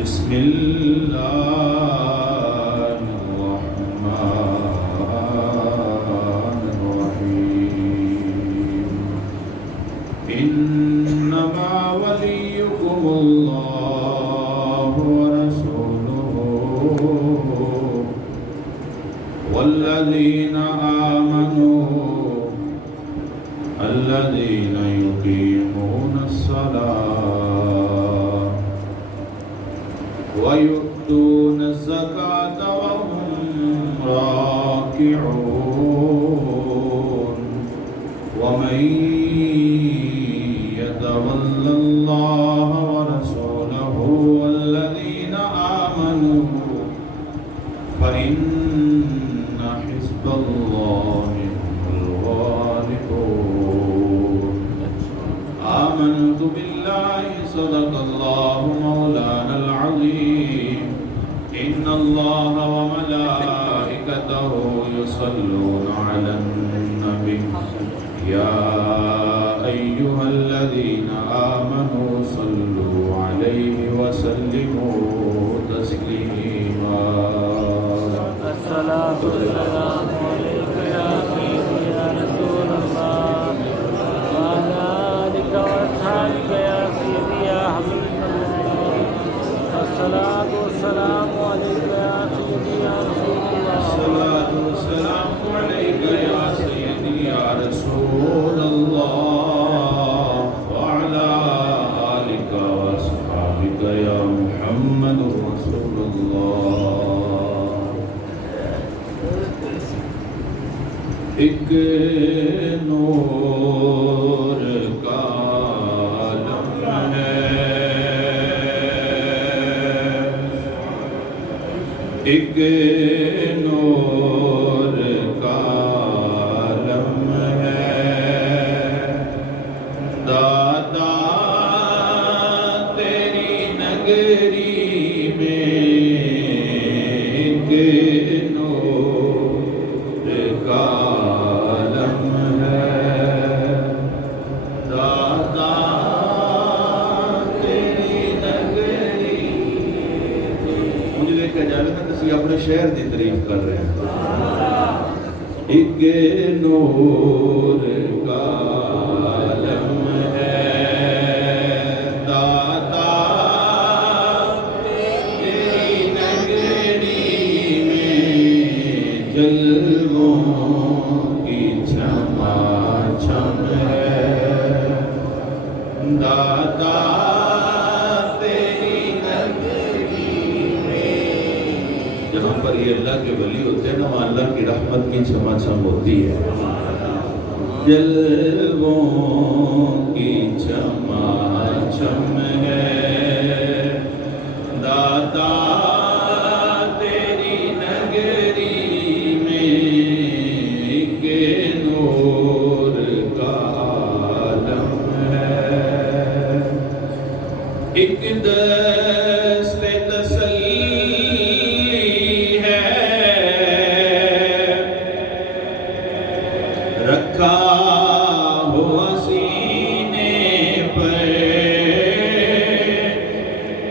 بسم الله الرحمن الرحيم إنما وليكم الله ورسوله والذين آمنوا الذين يقيمون الصلاة ويؤتون الزكاة وهم راكعون ومن يتول الله ورسوله والذين آمنوا فإن حزب الله هم الغالبون آمنت بالله صدق الله مولانا العظيم إن الله وملائكته يصلون على النبي يا أيها الذين آمنوا صلوا عليه وسلموا تسليما الصلاة والسلام عليك يا سيدي يا رسول الله وعلى آلك وأصحابك يا سيدي يا حبيب الله الصلاة والسلام عليك يا سيدي يا رسول الله الصلاة والسلام عليك يا سيدي يا رسول الله وعلى آلك وأصحابك يا محمد رسول الله ایک نور کا عالم ہے ایک نور کا عالم ہے دادا تیری نگری میں ایک نور کا عالم ہے دادا تیری نگری مجھے دیکھ کے جانے تھا کسی اپنے شہر کی تعریف کر رہے ہیں ایک نور کا عالم ہے دادا تیری نگری میں جلووں کی چھما چھم ہے دادا تیری نگری میں جہاں پر یہ اللہ کے ولی ہوتے ہیں نا وہاں اللہ کی رحمت کی چھما چھم ہوتی ہے جلووں کی چھما چھم ہے دادا تیری نگری میں ایک نور کا عالم ہے ایک دست تسلی ہے رکھا ہوا سینے پر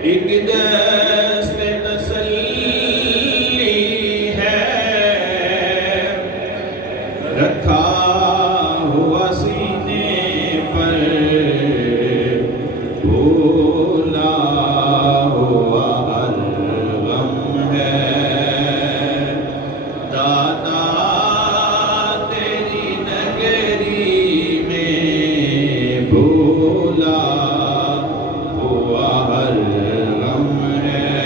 ایک دست تسلی ہے رکھا ہوا سینے پر بھولا ہوا ہر غم ہے دادا تیری نگری میں بھولا ہوا ہر غم ہے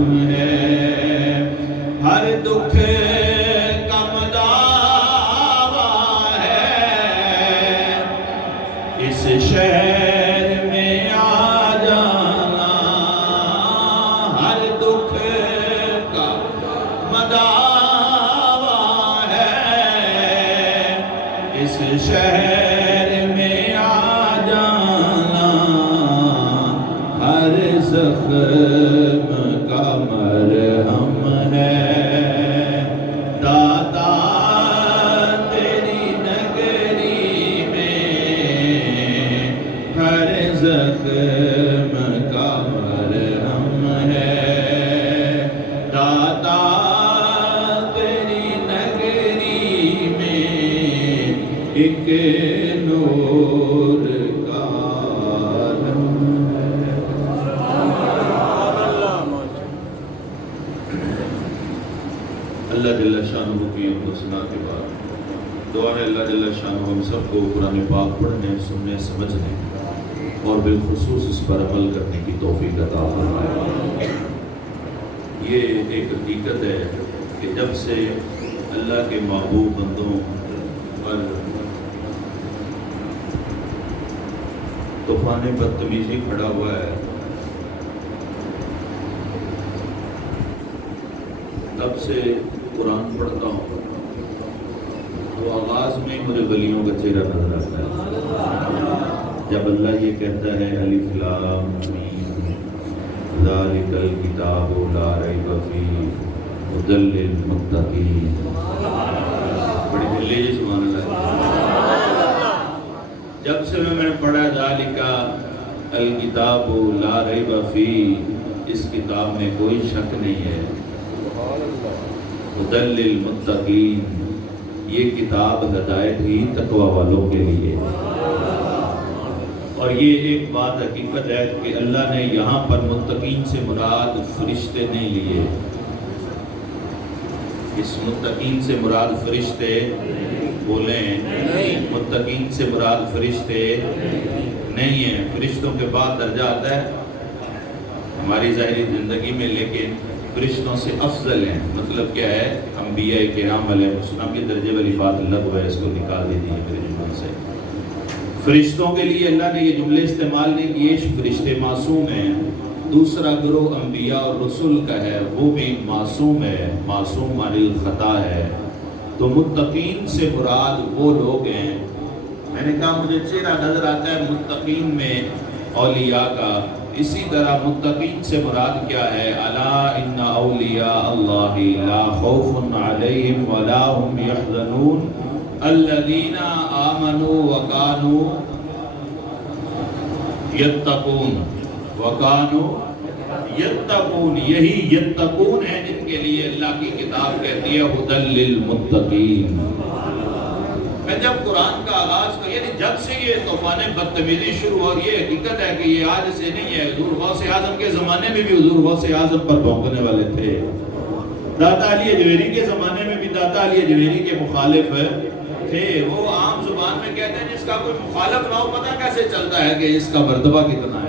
ہم ہیں، ہر دکھ کا مداوا ہے، اس شہر میں آ جانا، ہر دکھ کا مداوا ہے، اس شہر میں آ جانا، ہر زخم کا مرہم ہے، دادا تیری نگری میں ہر زخم کا مرہم ہے، دادا تیری نگری میں ایک نور کا عالم ہے۔ اللہ جل شانہ کی حمد و ثنا کے بعد دعا ہے اللہ جل شانہ ہم سب کو قرآن پاک پڑھنے، سننے، سمجھنے اور بالخصوص اس پر عمل کرنے کی توفیق عطا فرمائے۔ یہ ایک حقیقت ہے کہ جب سے اللہ کے محبوب بندوں پر طوفان بدتمیزی کھڑا ہوا ہے، تب سے قرآن پڑھتا ہوں تو آغاز میں مجھے ولیوں کا چہرہ نظر آتا ہے۔ جب اللہ یہ کہتا ہے الف لام میم ذالک الکتاب لا ریب فیہ ھدی للمتقین، بڑی دلی جی سبحان اللہ۔ جب سے میں نے پڑھا ذالک الکتاب لا ریب فیہ، اس کتاب میں کوئی شک نہیں ہے، ھدی للمتقین، یہ کتاب ہدایت ہی تقوی والوں کے لیے۔ اور یہ ایک بات حقیقت ہے کہ اللہ نے یہاں پر متقین سے مراد فرشتے نہیں لیے، اس متقین سے مراد فرشتے بولیں، متقین سے مراد فرشتے نہیں ہیں۔ فرشتوں کے بعد درجہ آتا ہے ہماری ظاہری زندگی میں، لیکن فرشتوں سے افضل ہیں۔ مطلب کیا ہے؟ انبیاء کرام علیہ السلام کے درجے والی بات اللہ کو ہے، اس کو نکال دیجیے میرے زبان سے۔ فرشتوں کے لیے اللہ نے یہ جملے استعمال نہیں کیے، فرشتے معصوم ہیں۔ دوسرا گروہ انبیاء اور رسول کا ہے، وہ بھی معصوم ہے، معصوم عن الخطا ہے۔ تو متقین سے مراد وہ لوگ ہیں، میں نے کہا مجھے چہرہ نظر آتا ہے متقین میں اولیاء کا، اسی طرح متقین سے مراد کیا ہے؟ الا ان اولیاء اللہ لا خوف علیہم ولا هم يحزنون الذین آمنوا وکانوا یتقون یتقون، یہی یتقون ہے جن کے لیے اللہ کی کتاب کہتی ہے ھدی للمتقین۔ میں جب قرآن کا آغاز کیا، یعنی جب سے یہ طوفان بدتمیزی شروع ہو، یہ حقیقت ہے کہ یہ آج سے نہیں ہے، حضور غوث اعظم کے زمانے میں بھی حضور غوث اعظم پر بھونکنے والے تھے، داتا علی اجویری کے زمانے میں بھی داتا علی اجویری کے مخالف تھے۔ وہ عام زبان میں کہتے ہیں جس کا کوئی مخالف نہ ہو پتہ کیسے چلتا ہے کہ اس کا مرتبہ کتنا ہے؟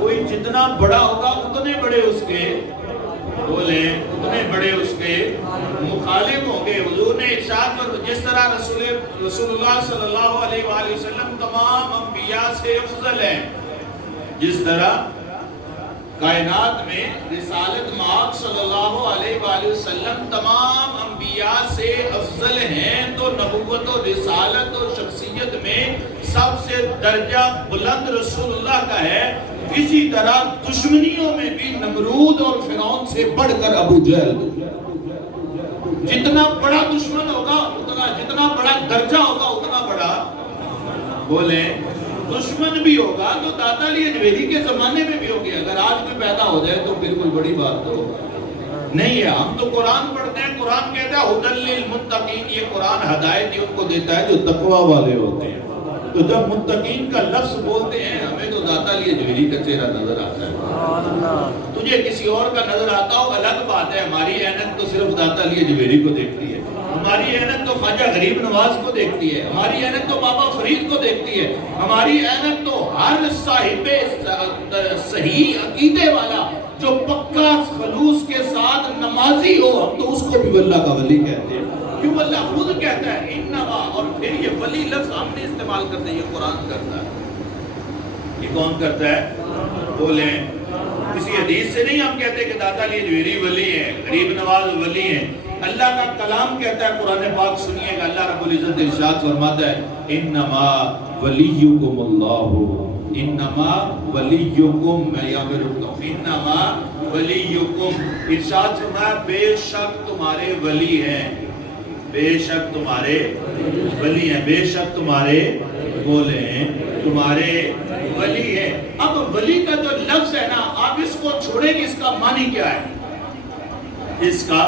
کوئی جتنا بڑا ہوگا اتنے بڑے اس کے بولیں، اتنے بڑے اس کے مخالف ہوں گے۔ حضور نے ارشاد پر جس طرح رسول اللہ صلی اللہ علیہ وآلہ وسلم تمام انبیاء سے افضل ہیں، جس طرح کائنات میں رسالت مآب صلی اللہ علیہ وآلہ وسلم تمام انبیاء سے افضل ہیں، تو نبوت و رسالت و شخصیت میں سب سے درجہ بلند رسول اللہ کا ہے۔ اسی طرح دشمنیوں میں بھی نمرود اور فرعون سے بڑھ کر ابو جہل، جتنا بڑا دشمن ہوگا اتنا، جتنا بڑا درجہ ہوگا اتنا بڑا بولیں دشمن بھی ہوگا۔ تو داتا علی اجویری کے زمانے میں بھی ہوگی، اگر آج میں پیدا ہو جائے تو پھر کوئی بڑی بات تو نہیں ہے۔ ہم تو قرآن پڑھتے ہیں، قرآن کہتا ہے ھدی للمتقین، یہ قرآن ہدایت ہی ان کو دیتا ہے جو تقوی والے ہوتے ہیں۔ تو جب متقین کا لفظ بولتے ہیں ہمیں تو داتا علی اجویری کا چہرہ نظر آتا ہے، تجھے کسی اور کا نظر آتا ہو الگ بات ہے۔ ہماری عینت تو صرف داتا علی اجویری کو دیکھتی ہے، ہماری عینت تو خواجہ غریب نواز کو دیکھتی ہے، ہماری عینت تو بابا فرید کو دیکھتی ہے، ہماری عینت تو ہر صاحب صحیح عقیدے والا جو پکا خلوص کے ساتھ نمازی ہو ہم تو اس کو بھی اللہ کا ولی کہتے ہیں، کیوں اللہ خود کہتا ہے انما، اور پھر یہ ولی لفظ ہم نے استعمال کرتے ہیں، یہ قرآن کرتا ہے۔ یہ کون کرتا ہے؟ بولیں کسی حدیث سے نہیں ہم کہتے کہ داتا علی حجویری ولی ہے، غریب نواز ولی ہیں، اللہ کا کلام کہتا ہے، قرآن پاک سنیے گا، اللہ رب العزت ارشاد فرماتا ہے انما ولیکم اللہ، انما ولیکم، میں یہاں پہ رکتا ہوں، انما ولیکم، ارشاد فرمایا بے شک تمہارے ولی ہیں، بے شک تمہارے ولی ہیں، بے شک تمہارے بولیں تمہارے ولی ہیں۔ اب ولی کا جو لفظ ہے نا، آپ اس کو چھوڑیں گے، اس کا معنی کیا ہے؟ اس کا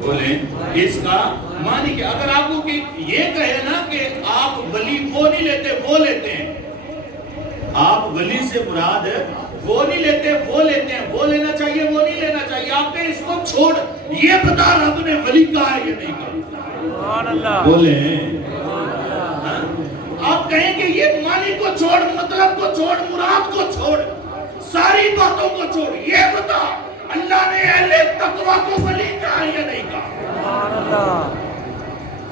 بولیں اس کا معنی کیا؟ اگر آپ کو یہ کہے نا کہ آپ ولی وہ نہیں لیتے وہ لیتے ہیں، آپ ولی سے مراد وہ نہیں لیتے وہ لیتے ہیں، وہ لینا چاہیے وہ نہیں لینا چاہیے، آپ نے اس کو چھوڑ، یہ بتا رب نے ولی کہا ہے یا نہیں کہا؟ بولیں آپ کہیں کہ یہ معنی کو چھوڑ، مطلب کو چھوڑ، مراد کو چھوڑ، ساری باتوں کو چھوڑ، یہ بتا اللہ نے اہل تقوی کو ولی کہا یا نہیں کہا؟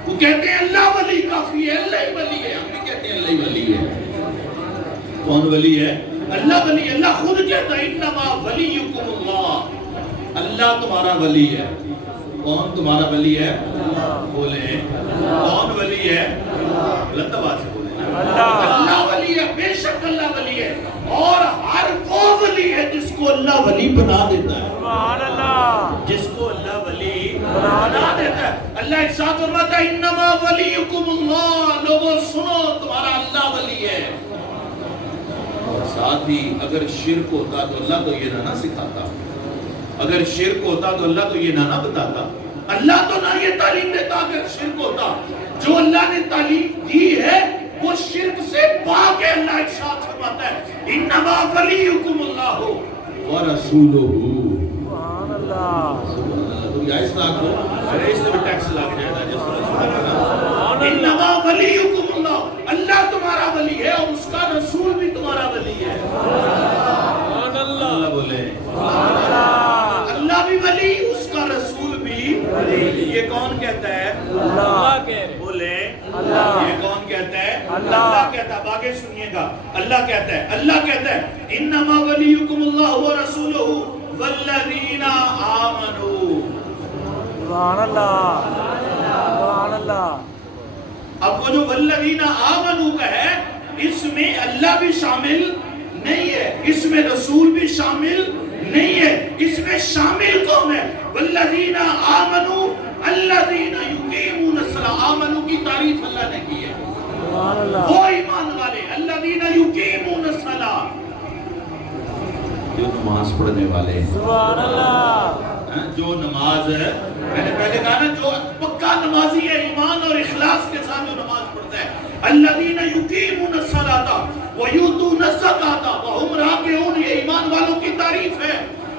وہ کہتے ہیں اللہ ولی کافی ہے، اللہ ہی ولی ہے، ہم بھی کہتے ہیں اللہ ہی ولی ہے۔ کون ولی ہے؟ اللہ ولی ہے، اللہ خود کہتا ہے انما ولیکم اللہ، اللہ تمہارا ولی ہے۔ کون تمہارا ولی ہے؟ بولیں کون ولی ہے؟ بلند آواز سے بولیں اللہ ولی ہے، بے شک اللہ ولی ہے، اور ہر وہ ولی ہے جس کو اللہ ولی بنا دیتا ہے، سبحان اللہ، جس کو اللہ ولی بنا دیتا ہے۔ اللہ ارشاد فرماتا ہے انما ولیکم اللہ، لوگوں سنو تمہارا اللہ ولی ہے۔ اور ساتھ ہی اگر شرک ہوتا تو اللہ تو یہ نہ سکھاتا، اگر شرک ہوتا تو اللہ تو یہ نہ بتاتا، اللہ تو نہ یہ تعلیم دیتا اگر شرک ہوتا۔ جو اللہ نے تعلیم دی ہے وہ شرک سے پاک ہے۔ اللہ ارشاد فرماتا ہے انما ولیکم اللہ ورسولہ، سبحان اللہ، سبحان اللہ۔ تو یہ اس طرح کو ارے اس میں ٹیکس لگ جائے گا جس طرح انما ولیکم اللہ، اللہ تمہارا ولی ہے اور اس کا رسول بھی تمہارا ولی ہے، سبحان اللہ۔ اللہ بولے اللہ بھی ولی، اس کا رسول بھی ولی۔ یہ کون کہتا ہے؟ اللہ کہہ رہے، بولے اللہ۔ یہ کون کہتا ہے؟ اللہ کہتا ہے۔ آگے سنیے گا، اللہ کہتا ہے، اللہ کہتا ہے انما ولیکم اللہ ورسولہ والذین آمنوا، سبحان اللہ، سبحان اللہ۔ اب وہ جو والذین آمنوا کا ہے، اس میں اللہ بھی شامل نہیں ہے، اس میں رسول بھی شامل نہیں ہے، اس میں شامل کون ہے؟ والذین آمنوا الذین یقیمون الصلاۃ، آمنوا کی تعریف اللہ نے کی ہے، وہ ایمان والے الذین یقیمون الصلاۃ، جو نماز پڑھنے والے ہیں، سبحان اللہ، جو نماز ہے، میں نے پہلے کہا نا جو پکا نمازی ہے، ایمان اور اخلاص کے ساتھ جو نماز پڑھتا ہے، الذین یقیمون الصلاۃ ویؤتون الزکاۃ وہم راکعون، یہ ایمان والوں کی تعریف ہے۔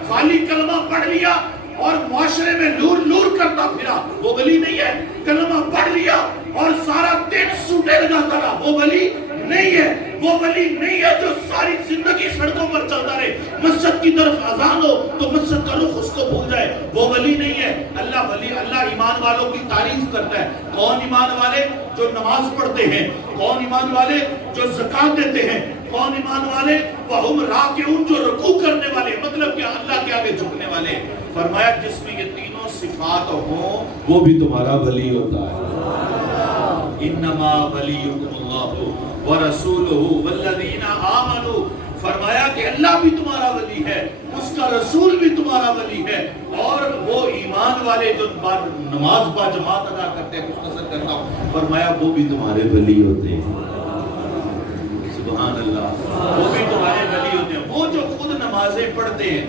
خالی کلمہ پڑھ لیا اور معاشرے میں لور لور کرتا پھرا وہ ولی نہیں ہے، کلمہ پڑھ لیا اور سارا دن سوٹے لگاتا رہا وہ ولی نہیں ہے، وہ ولی نہیں ہے جو ساری زندگی سڑکوں پر چلتا رہے، مسجد کی طرف اذان ہو تو مسجد کا رخ اس کو بھول جائے، وہ ولی نہیں ہے۔ اللہ ولی، اللہ ایمان والوں کی تعریف کرتا ہے۔ کون ایمان والے؟ جو نماز پڑھتے ہیں۔ کون ایمان والے؟ جو زکوٰۃ دیتے ہیں۔ کون ایمان والے؟ وَهُمْ رَاكِعُونَ، جو رکوع کرنے والے، مطلب کہ اللہ کے آگے جھکنے والے۔ فرمایا جس میں یہ تینوں صفات ہوں وہ بھی تمہارا ولی ہوتا ہے۔ انما ولیکم اللہ ورسولہ والذین آمنوا، فرمایا کہ اللہ بھی تمہارا ولی ہے، اس کا رسول بھی تمہارا ولی ہے، اور وہ ایمان والے جو نماز با جماعت ادا کرتے ہیں، مختصر کرتا ہوں، فرمایا وہ بھی تمہارے ولی ہوتے ہیں، سبحان اللہ، وہ بھی تمہارے ولی ہوتے ہیں۔ وہ جو خود نمازیں پڑھتے ہیں،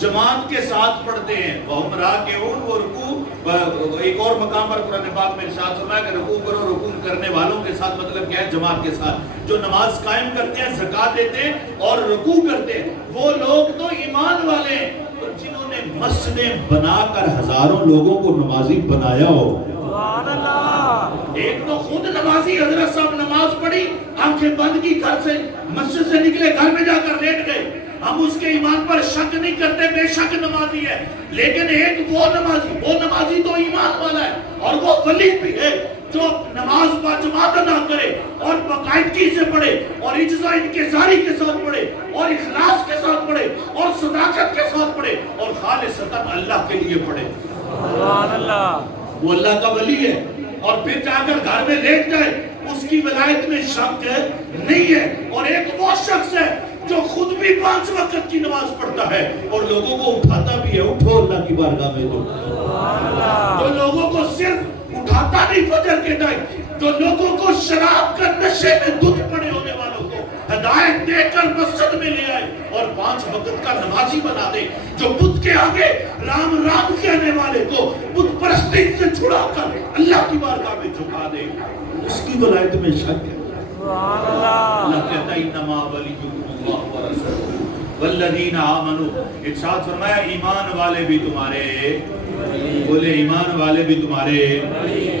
جماعت کے ساتھ پڑھتے ہیں، وَهُمْ رَاكِعُونَ، وہ رکوع، ایک اور مقام پر قرآن پاک میں ارشاد فرمایا کہ رکوع کرو، رکوع کرنے والوں کے ساتھ، مطلب کیا ہے؟ جماعت کے ساتھ، جو نماز قائم کرتے ہیں، زکوٰۃ دیتے ہیں اور رکوع کرتے ہیں، وہ لوگ تو ایمان والے ہیں۔ اور جنہوں نے مسجدیں بنا کر ہزاروں لوگوں کو نمازی بنایا ہو، سبحان اللہ، ایک تو خود نمازی حضرت صاحب نماز پڑھی، آنکھیں بند کی، گھر سے مسجد سے نکلے، گھر میں جا کر لیٹ گئے. ہم اس کے ایمان پر شک نہیں کرتے، بے شک نمازی ہے. لیکن ایک وہ نمازی تو ایمان والا ہے، اور وہ ولی بھی ہے جو نماز با جماعت ادا کرے اور باقاعدگی سے پڑھے اور اجزا انکساری کے ساتھ پڑھے اور اخلاص کے ساتھ پڑھے اور صداقت کے ساتھ پڑھے اور خالصتاً اللہ کے لیے پڑھے. سبحان اللہ. وہ اللہ کا ولی ہے. اور پھر جا کر گھر میں لیٹ جائے، اس کی ولایت میں شک نہیں ہے. اور ایک وہ شخص ہے جو خود بھی 5 وقت کی نماز پڑھتا ہے اور لوگوں کو اٹھاتا بھی ہے، اٹھو اللہ کی بارگاہ میں. جو لوگوں کو صرف اٹھاتا نہیں فجر کے ٹائم، جو لوگوں کو شراب کا نشے میں دھت پڑے ہونے والوں کو ہدایت دے کر مسجد میں لے آئے اور 5 وقت کا نمازی بنا دے، جو بت کے آگے رام رام کہنے والے کو بت پرستی سے چھڑا کر اللہ کی بارگاہ میں جھکا دے، اس کی ولایت میں شک ہے. سبحان اللہ. اللہ کہتا ہے انما ولیکم اللہ ورسولہ والذین آمنوا. ارشاد فرمایا ایمان والے بھی تمہارے، بولے ایمان والے بھی تمہارے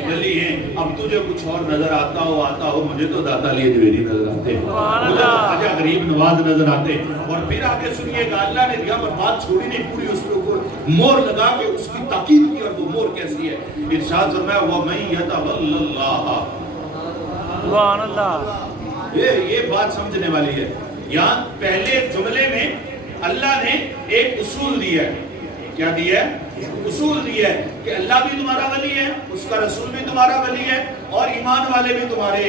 ولی ہیں. اب تجھے کچھ اور نظر آتا ہو، مجھے تو داتا علی جویری نظر آتے ہیں، مجھے تو خواجہ غریب نواز نظر آتے ہیں. اور پھر آگے سنیے گا، اللہ نے یہاں پر بات چھوڑی نہیں، پوری اس کے اوپر مور لگا کے اس کی تاکید کی. اور وہ مور کیسی ہے؟ ارشاد فرمایا وَمَن يَتَوَلَّ اللَّهَ. سبحان اللہ. یہ بات سمجھنے والی ہے. یہاں پہلے جملے میں اللہ نے ایک اصول دیا ہے. کیا دیا ہے؟ اصول دیا ہے کہ اللہ بھی تمہارا ولی ہے، اس کا رسول بھی تمہارا ولی ہے، اور ایمان والے بھی تمہارے.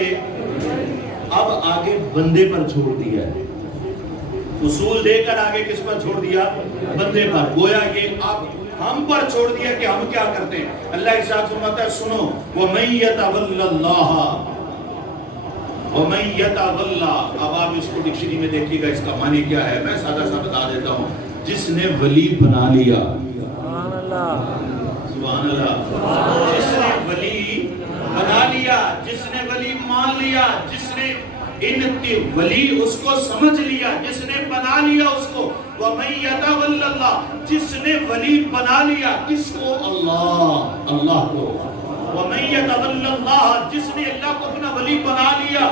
اب آگے بندے پر چھوڑ دیا ہے. اصول دے کر آگے کس پر چھوڑ دیا؟ بندے پر. گویا یہ اب ہم پر چھوڑ دیا کہ ہم کیا کرتے ہیں. اللہ ارشاد فرماتا ہے سنو وَمَن يَتَوَلَّ اللَّهَ وَمَن يَتَوَلَّ. اب آپ اس کو ڈکشنری میں دیکھیے گا اس کا معنی کیا ہے. میں سادہ سا بتا دیتا ہوں. جس نے ولی بنا لیا، سبحان اللہ. سبحان اللہ، جس نے ولی بنا لیا، جس نے ولی مان لیا، جس نے ولی اس کو سمجھ لیا، جس نے بنا لیا اس کو. وَمَن يَتَوَلَّ اللَّهَ. جس نے ولی بنا لیا کس کو؟ اللہ کو. وَمَن يَتَوَلَّ اللَّهَ. جس نے اللہ کو اپنا ولی بنا لیا.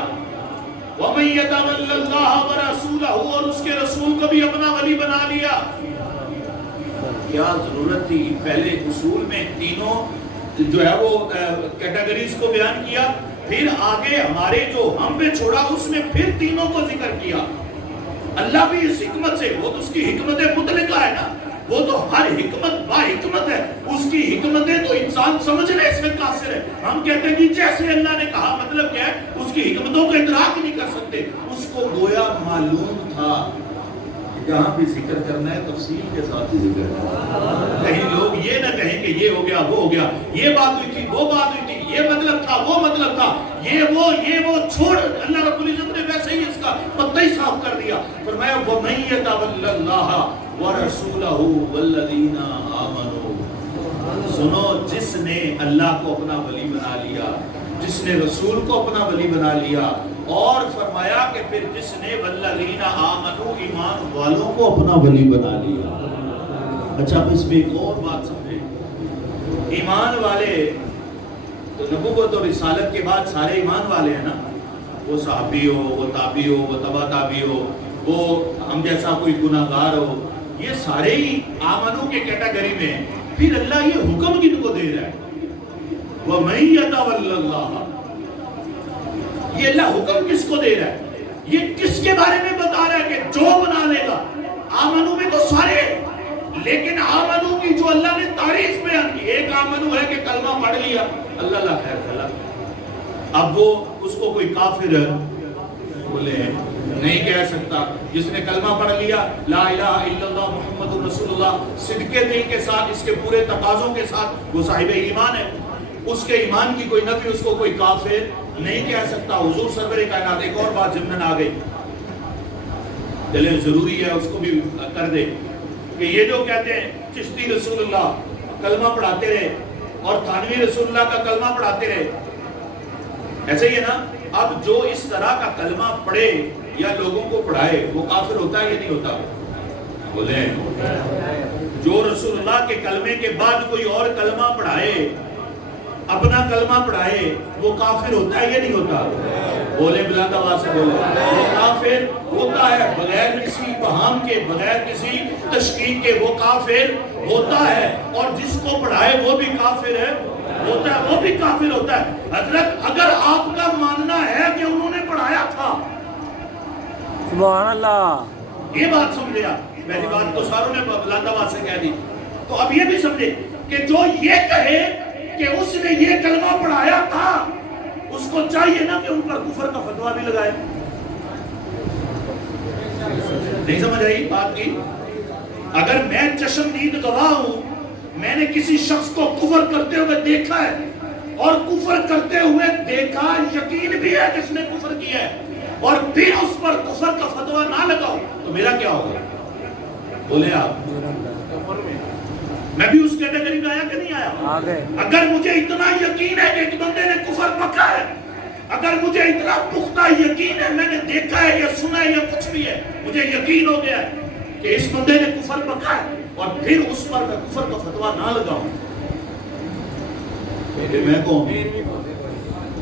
وَمَن يَتَوَلَّ اللَّهَ وَرَسُولَهُ. اور اس کے رسول کو بھی اپنا ولی بنا لیا. کیا ضرورت تھی پہلے اصول میں تینوں جو ہے وہ کیٹیگریز کو بیان کیا، پھر آگے ہمارے جو ہم پہ چھوڑا اس میں پھر تینوں کو ذکر کیا. اللہ بھی اس حکمت سے، وہ تو اس کی حکمت مطلقہ ہے نا، وہ تو ہر حکمت با حکمت ہے. اس کی حکمتیں تو انسان سمجھنے اس میں قاصر ہے. ہم کہتے ہیں کہ جیسے اللہ نے کہا، مطلب کیا ہے؟ اس کی حکمتوں کو ادراک نہیں کر سکتے. اس کو گویا معلوم تھا جہاں بھی ذکر کرنا ہے تفصیل کے ساتھ ہی ذکر کرنا ہے. کہیں لوگ یہ نہ کہیں کہ یہ ہو گیا وہ ہو گیا، یہ بات ہوئی تھی وہ بات ہوئی تھی، یہ مطلب تھا وہ مطلب تھا، یہ وہ چھوڑ. اللہ رب العزت نے ویسے ہی اس کا پتہ ہی صاف کر دیا. فرمایا وَمَن يَتَوَلَّ اللَّهَ وَرَسُولَهُ وَالَّذِينَ آمَنُوا. سنو، جس نے اللہ کو اپنا ولی بنا لیا، جس نے رسول کو اپنا ولی بنا لیا، اور فرمایا کہ پھر جس نے والذین آمنوا ایمان والوں کو اپنا ولی بنا لیا. اچھا اب اس میں ایک اور بات سمجھیں. ایمان والے تو نبوت اور رسالت کے بعد سارے ایمان والے ہیں نا. وہ صحابی ہو، وہ تابعی ہو، وہ تبع تابعی ہو، وہ ہم جیسا کوئی گناہگار ہو، یہ سارے ہی آمنو کے کیٹیگری میں ہیں. پھر اللہ یہ حکم کن کو دے رہا ہے؟ وَمَن يَتَوَلَّ اللَّهَ. یہ اللہ حکم کس کو دے رہا ہے؟ یہ کس کے بارے میں بتا رہا ہے کہ جو بنا لے گا؟ آمنو میں تو سارے، لیکن آمنو کی جو اللہ نے تعریف بیان کی، ایک آمنو ہے کہ کلمہ پڑھ لیا، اللہ خیر خلا. اب وہ اس کو کوئی کافر بولے نہیں کہہ سکتا. جس نے کلمہ پڑھ لیا لا الہ الا اللہ محمد رسول اللہ صدقے دل کے ساتھ، اس کے پورے تقاضوں کے ساتھ، وہ صاحب ایمان ہے. اس کے ایمان کی کوئی نفی اس کو کوئی کافر نہیں کہہ سکتا. حضور سرور کائنات ایک اور بات ضمن آ گئی، دلیں ضروری ہے اس کو بھی کر دے کہ یہ جو کہتے ہیں چشتی رسول اللہ کلمہ پڑھاتے رہے اور تھانوی رسول اللہ کا کلمہ پڑھاتے رہے، ایسے ہی ہے نا. اب جو اس طرح کا کلمہ پڑھے یا لوگوں کو پڑھائے وہ کافر ہوتا ہے یا نہیں ہوتا؟ بولیں. جو رسول اللہ کے کلمے کے بعد کوئی اور کلمہ پڑھائے، اپنا کلمہ پڑھائے وہ کافر ہوتا ہے یا نہیں ہوتا؟ بولے بلند آواز سے بولے، وہ کافر ہوتا ہے بغیر کسی بہام کے، بغیر کسی تشکیک کے، وہ کافر ہوتا ہے، اور جس کو پڑھائے وہ بھی کافر ہے ہوتا ہے، وہ بھی کافر ہوتا ہے۔ حضرت اگر آپ کا ماننا ہے کہ انہوں نے پڑھایا تھا، سبحان اللہ، یہ بات سمجھے آپ، پہلی بات تو ساروں نے بلند آواز سے کہہ دی، تو اب یہ بھی سمجھے کہ جو یہ کہے کہ اس نے یہ کلمہ پڑھایا تھا، اس کو چاہیے نا کہ ان پر کفر کا فتویٰ بھی لگائے۔ نہیں سمجھ آئی بات کی؟ اگر میں چشمدید گواہ ہوں، میں نے کسی شخص کو کفر کرتے ہوئے دیکھا ہے، اور کفر کرتے ہوئے دیکھا، یقین بھی ہے جس نے کفر کیا ہے، اور پھر اس پر کفر کا فتویٰ نہ لگاؤ تو میرا کیا ہوگا؟ بولے آپ، میں بھی اس کیٹیگری میں آیا کہ نہیں آیا؟ اگر مجھے اتنا یقین ہے کہ ایک بندے نے کفر پکا ہے، اگر مجھے اتنا پختہ یقین ہے، میں نے دیکھا ہے یا سنا ہے یا کچھ بھی ہے، مجھے یقین ہو گیا ہے کہ اس بندے نے کفر پکا ہے، اور پھر اس پر میں کفر کا فتویٰ نہ لگاؤں، میں کون؟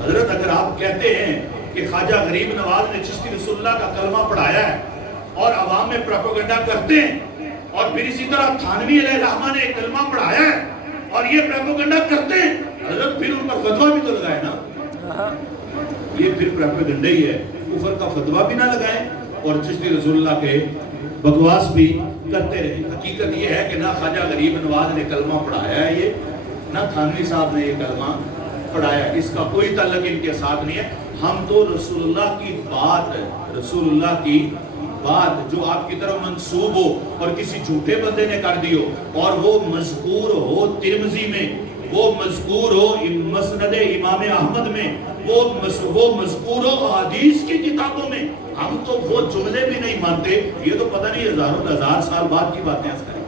حضرت اگر آپ کہتے ہیں کہ خواجہ غریب نواز نے چشتی رسول اللہ کا کلمہ پڑھایا ہے اور عوام میں پروپیگنڈا کرتے ہیں، اور پھر اسی طرح تھانوی علیہ الرحمہ نے ایک کلمہ پڑھایا ہے اور یہ پروپیگنڈا کرتے ہیں، حضرت پھر ان پر فتویٰ بھی تو لگائے نا، یہ پھر پروپیگنڈا ہی ہے، کفر کا فتویٰ بھی نہ لگائیں اور چشتی رسول اللہ کے بکواس بھی کرتے رہیں۔ حقیقت یہ ہے کہ نہ خواجہ غریب نواز نے کلمہ پڑھایا ہے یہ، نہ تھانوی صاحب نے یہ کلمہ پڑھایا، اس کا کوئی تعلق ان کے ساتھ نہیں ہے۔ ہم تو رسول اللہ کی بات، رسول اللہ کی بات جو آپ کی طرف منسوب ہو اور کسی جھوٹے بندے نے کر دی ہو، اور وہ مذکور ہو ترمذی میں، وہ مذکور ہو مسند امام احمد میں، وہ مذکور ہو حدیث کی کتابوں میں، ہم تو وہ جملے بھی نہیں مانتے۔ یہ تو پتہ نہیں ہزاروں ہزار سال بعد کی باتیں اس کریں،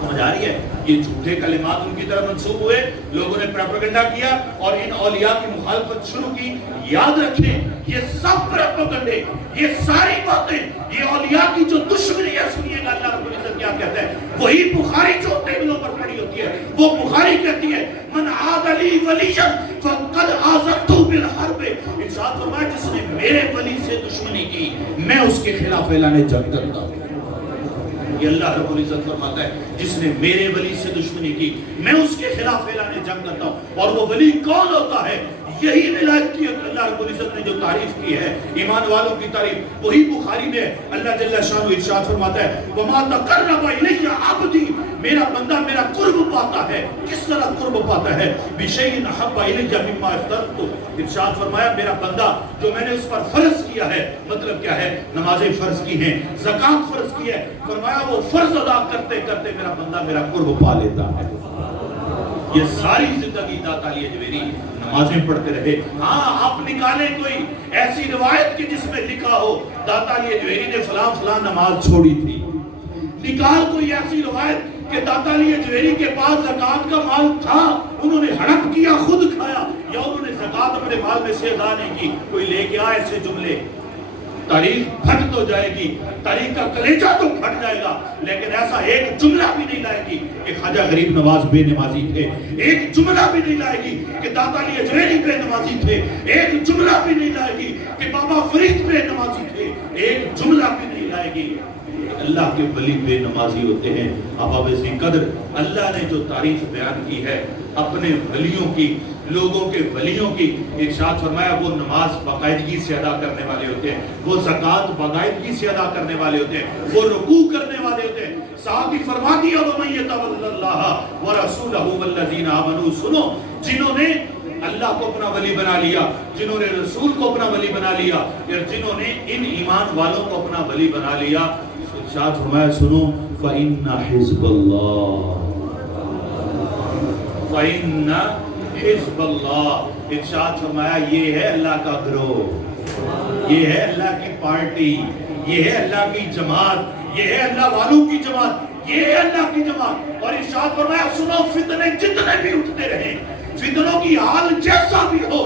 سمجھ آ رہی ہے؟ یہ جھوٹے کلمات ان کی طرف منسوب ہوئے، لوگوں نے پروپیگنڈا کیا اور ان اولیاء کی مخالفت شروع کی۔ یاد رکھیں یہ سب پروپیگنڈے، یہ ساری باتیں، یہ اولیاء کی جو دشمنی ہے، سنیے گا اللہ رب العزت کیا کہتا ہے، وہی بخاری جو ٹیبلوں پر پڑی ہوتی ہے، وہ بخاری کہتی ہے من عاد لی ولیا فقد آذنتہ بالحرب، ارشاد فرمایا جس نے میرے ولی سے دشمنی کی میں اس کے خلاف اعلان جنگ کرتا ہوں۔ یہ اللہ رب العزت فرماتا ہے جس نے میرے ولی سے دشمنی کی میں اس کے خلاف اعلان جنگ کرتا ہوں۔ اور وہ ولی کون ہوتا ہے؟ یہی ولایت کی اللہ رب العزت نے جو تعریف کی ہے، ایمان والوں کی تعریف، وہی بخاری میں اللہ جل شانہ ارشاد فرماتا ہے وما تقرب الی عبدی، میرا بندہ میرا قرب پاتا ہے، کس طرح قرب پاتا ہے؟ بشیء احب الی مما افترضت، ارشاد فرمایا میرا بندہ جو میں نے اس پر فرض کیا ہے، مطلب کیا ہے؟ نمازیں فرض کی ہیں، زکات فرض کی ہے، فرمایا وہ فرض ادا کرتے کرتے میرا بندہ میرا قرب پا لیتا ہے۔ یہ ساری زندگی داتا علی اجویری نمازیں پڑھتے رہے۔ ہاں آپ نکالیں کوئی ایسی روایت کی جس میں لکھا ہو داتا علی اجویری نے فلاں فلاں نماز چھوڑی تھی، نکال کوئی ایسی روایت کہ داتا علی اجویری کے پاس زکات کا مال تھا، انہوں نے ہڑپ کیا خود کھایا، یا انہوں نے زکات اپنے مال میں سے ادا نہیں کی، کوئی لے کے آئے ایسے جملے، تاریخ پھٹ تو جائے گی، تاریخ کا کلیجہ تو پھٹ جائے گا، لیکن ایسا ایک جملہ بھی نہیں لائے گی کہ خواجہ غریب نواز بے نمازی تھے، ایک جملہ بھی نہیں لائے گی کہ داتا علی اجویری بے نمازی تھے، ایک جملہ بھی نہیں لائے گی کہ بابا فرید بے نمازی تھے، ایک جملہ بھی نہیں لائے گی۔ اللہ کے ولی بے نمازی ہوتے ہیں۔ احباب ذی قدر، اللہ نے جو تعریف بیان کی ہے اپنے ولیوں کی، لوگوں کے ولیوں کی، ارشاد فرمایا وہ نماز باقاعدگی سے ادا کرنے والے ہوتے ہیں، وہ زکات باقاعدگی سے ادا کرنے والے ہوتے ہیں، وہ رکوع کرنے والے ہوتے ہیں۔ صاحب ہی فرما دیا وَمَن يَتَوَلَّ اللَّهَ وَرَسُولَهُ وَالَّذِينَ آمَنُوا، سنو جنہوں نے اللہ کو اپنا ولی بنا لیا، جنہوں نے رسول کو اپنا ولی بنا لیا، یا جنہوں نے ان ایمان والوں کو اپنا ولی بنا لیا، ارشاد فرمایا سنو فَإِنَّ حِزْبَ اللَّهِ فَإِنَّ حزب اللہ، ارشاد فرمایا یہ ہے اللہ کا گروہ، یہ ہے اللہ کی پارٹی، یہ ہے اللہ کی جماعت، یہ ہے اللہ والوں کی جماعت، یہ ہے اللہ کی جماعت۔ اور ارشاد فرمایا سنو فتنے جتنے بھی اٹھتے رہیں، فتنوں کی حال جیسا بھی ہو،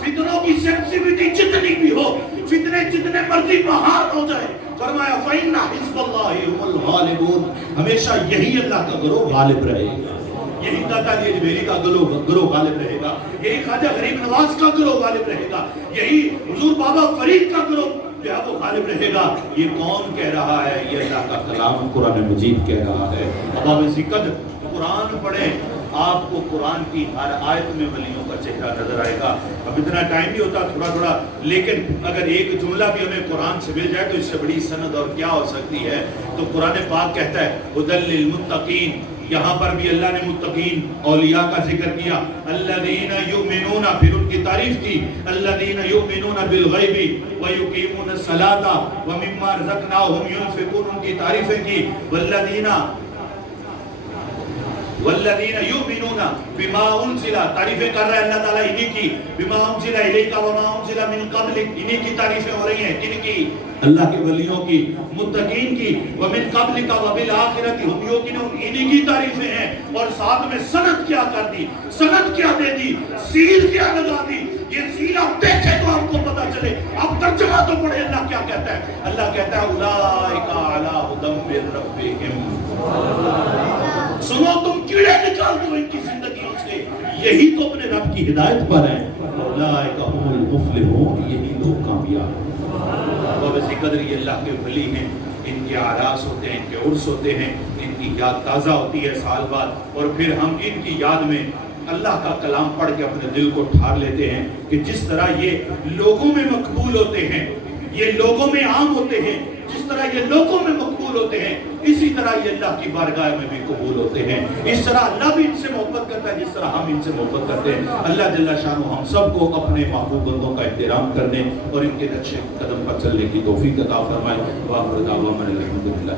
فتنوں کی سینسیٹیوٹی جتنی بھی ہو، فتنے جتنے مرضی بہار ہو جائے، فرمایا فَإِنَّ حِزْبَ اللَّهِ هُمُ الْغَالِبُونَ، ہمیشہ یہی اللہ کا گروہ غالب رہے گا، یہی داتا علی اجمیری کا گروہ غالب رہے گا، یہی خواجہ غریب نواز کا گروہ غالب رہے گا، یہی حضور بابا فرید کا گروہ جو ہے وہ غالب رہے گا۔ یہ کون کہہ رہا ہے؟ یہ اللہ کا کلام قرآن مجید کہہ رہا ہے۔ اب آپ اسی قدر قرآن پڑھیں، آپ کو قرآن کی ہر آیت میں ولیوں کا چہرہ نظر آئے گا۔ اب اتنا ٹائم نہیں ہوتا، تھوڑا تھوڑا، لیکن اگر ایک جملہ بھی ہمیں قرآن سے مل جائے تو اس سے بڑی سند اور کیا ہو سکتی ہے۔ تو قرآن پاک کہتا ہے ھدی للمتقین، یہاں پر بھی اللہ نے متقین اولیاء کا ذکر کیا، الذین یؤمنون، پھر ان کی تعریف کی، الذین یؤمنون بالغیب ویقیمون الصلاۃ ومما رزقناہم ینفقون، ان کی تعریفیں کی، والذین یؤمنون بما انزل، تعریفیں کر رہا ہے اللہ تعالیٰ انہی کی، بما انزل الیک وما انزل من قبلک، انہی کی تعریفیں ہو رہی ہیں، کن کی؟ اللہ کے ولیوں کی، متقین کی، ومن قبلک وبالآخرۃ ہم یوقنون، انہی کی تعریفیں ہیں۔ اور ساتھ میں سند کیا کر دی، سند کیا دے دی، سیل کیا لگا دی۔ یہ سیل آپ دیکھیں تو آپ کو پتا چلے، آپ ترجمہ تو پڑھیں اللہ کیا کہتا ہے۔ اللہ کہتا ہے اولئک علی ھدی من ربہم، سنو تم کیڑے نکال دو ان کی زندگیوں سے، یہی تو اپنے رب کی ہدایت پر ہیں۔ اولئک ھم المفلحون، یہی لوگ کامیاب ہیں۔ اب اسی قدر یہ اللہ کے ولی ہیں، ان کے اعراس ہوتے ہیں، ان کے عرس ہوتے ہیں، ان کی یاد تازہ ہوتی ہے سال بعد، اور پھر ہم ان کی یاد میں اللہ کا کلام پڑھ کے اپنے دل کو ٹھار لیتے ہیں کہ جس طرح یہ لوگوں میں مقبول ہوتے ہیں، یہ لوگوں میں عام ہوتے ہیں، جس طرح یہ لوگوں میں مقبول ہوتے ہیں، اسی طرح یہ اللہ کی بارگاہ میں بھی قبول ہوتے ہیں۔ اس طرح اللہ بھی ان سے محبت کرتا ہے جس طرح ہم ان سے محبت کرتے ہیں۔ اللہ جل شانہ ہم سب کو اپنے محبوب بندوں کا احترام کرنے اور ان کے نقش قدم پر چلنے کی توفیق عطا فرمائے۔ وآخر دعوانا الحمدللہ۔